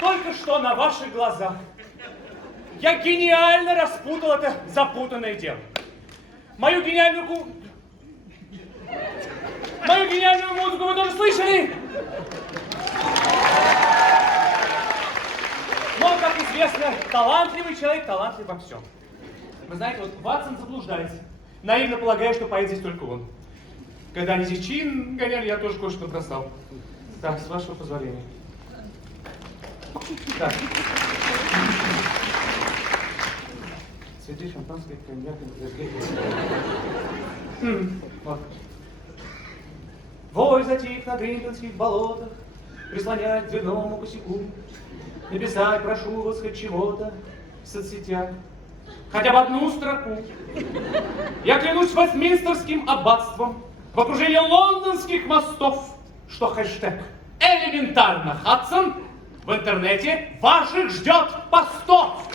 только что на ваших глазах я гениально распутал это запутанное дело. Мою гениальную музыку вы тоже слышали? Но, как известно, талантливый человек талантлив во всем. Вы знаете, вот Ватсон заблуждается, наивно полагая, что поэт здесь только он. Когда они здесь чин гоняли, я тоже кое-что набросал. Так, с вашего позволения. Так. Цветы, шампанское, коньяк, вот. Вой затих на гринпинских болотах, прислонясь к дверному косяку. Написать прошу вас хоть чего-то в соцсетях, хотя бы одну строку. Я клянусь Вестминстерским аббатством в окружении лондонских мостов, что хэштег элементарно Хадсон в интернете ваших ждет постов.